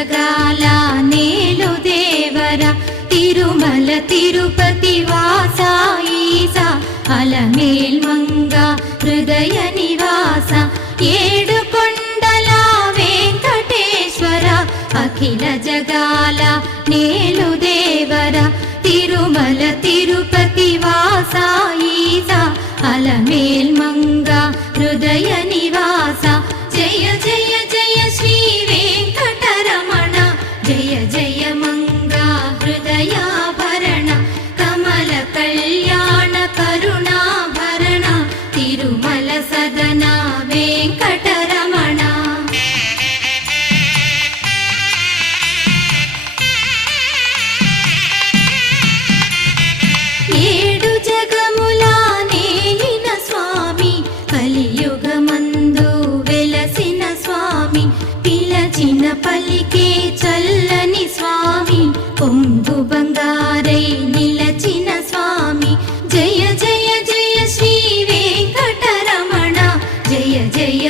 జగాల నేలు దేవర తిరుమల తిరుపతి వాస ఈసా అలమేల్ మంగ హృదయ నివాస ఏడు కొండల వెంకటేశ్వర అఖిల జగాల నేలు దేవర తిరుమల తిరుపతి వాస ఈసా అలమేల్ మంగ హృదయ నివాస జయ జయ జయ శ్రీ వెంకటరమణ జయ జయ మంగ హృదయాభరణ కమల కళ్యాణ కరుణాభరణ తిరుమల సదన వెంకటరమణ. ఏడు జగముల నేలిన స్వామి కలియుగమందు వెలసిన స్వామి పిలచిన పలికే చల్లని స్వామి పొంగు బంగారై నిలచిన స్వామి జయ జయ జయ శ్రీ వెంకటరమణ జయ జయ